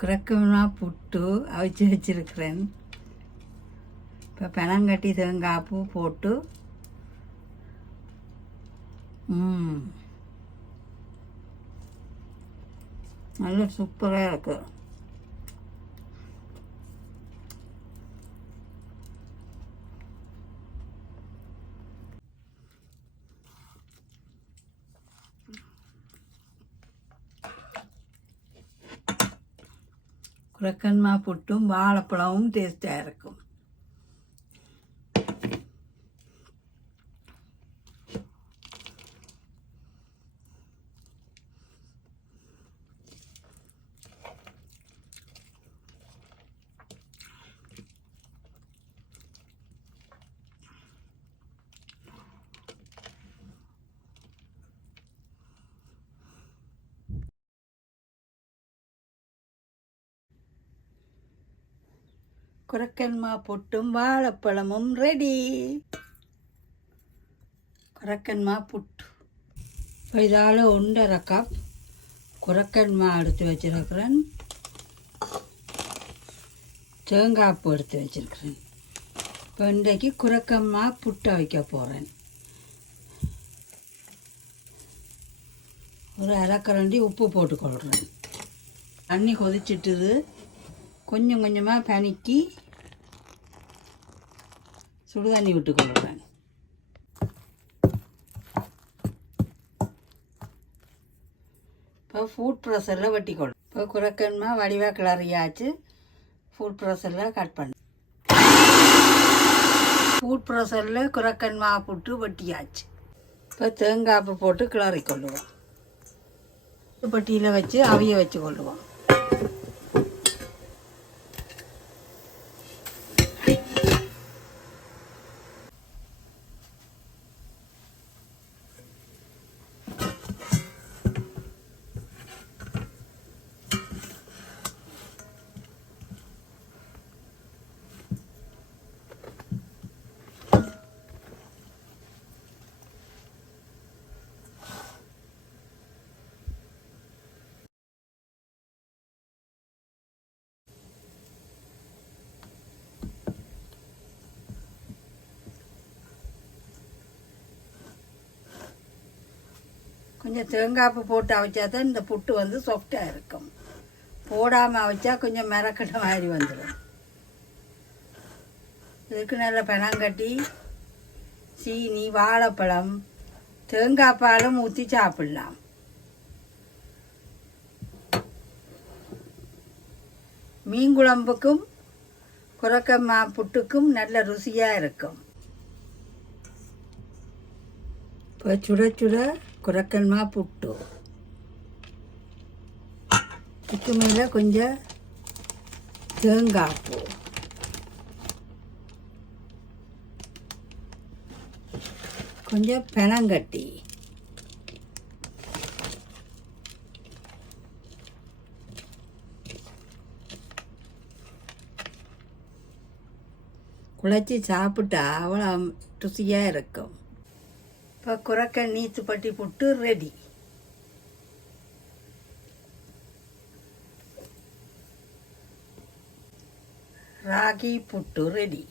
குரக்கமாக புட்டு அவிச்சு வச்சிருக்கிறேன். இப்போ பெனங்கட்டி தேங்காய் பூ போட்டு ம் நல்ல சூப்பராக இருக்குது குரக்கன்மா புட்டும் வாழைப்பழமும் டேஸ்ட்டாக இருக்கும் குரக்கன்மா புட்டும் வாழைப்பழமும் ரெடி குரக்கன்மா புட்டு. இப்போ இதால் ஒன்றரை கப் குரக்கன்மா எடுத்து வச்சிருக்கிறேன். தேங்காய் பூ எடுத்து வச்சிருக்கிறேன். இப்போ இன்றைக்கு குரக்கம்மா புட்டை வைக்க போகிறேன் ஒரு அரைக்கரண்டி உப்பு போட்டுக்கொள்கிறேன் தண்ணி கொதிச்சிட்டுது. கொஞ்சம் கொஞ்சமாக பனிக்கி சுடு தண்ணி விட்டுக்கொள்கிறேன் இப்போ ஃபுட் ப்ரெஷரில் வெட்டிக்கொள்ளும் இப்போ குரக்கன்மா வடிவாக கிளறியாச்சு. ஃபுட் ப்ரெஷரில் கட் பண்ணு. ஃபுட் ப்ரெஷரில் குரக்கன்மா புட்டு வெட்டியாச்சு. இப்போ தேங்காய்ப்பு போட்டு கிளறி கொள்ளுவோம் பெட்டியில் வச்சு அவிய வச்சு கொள்ளுவோம். கொஞ்சம் தேங்காய்ப்பு போட்டு அவைச்சா தான் இந்த புட்டு வந்து சாஃப்டாக இருக்கும். போடாமல் அவைச்சா கொஞ்சம் மிரக்கட்ட மாதிரி வந்துடும் இதுக்கு நல்ல பெனங்கட்டி சீனி வாழைப்பழம் தேங்காய் பாலும் ஊற்றி சாப்பிடலாம். மீன் குழம்புக்கும் குரக்கம்மா புட்டுக்கும் நல்ல ருசியாக இருக்கும். இப்போ சுட சுட குரக்கன்மா புட்டு. இதுக்கு மேலே கொஞ்சம் தேங்காய் பூ. கொஞ்சம் பெனங்கட்டி. குழச்சி சாப்பிட்டா அவ்வளோ ருசியாக இருக்கும். இப்போ குரக்க நீத்து பட்டி புட்டு ரெடி ராகி புட்டு ரெடி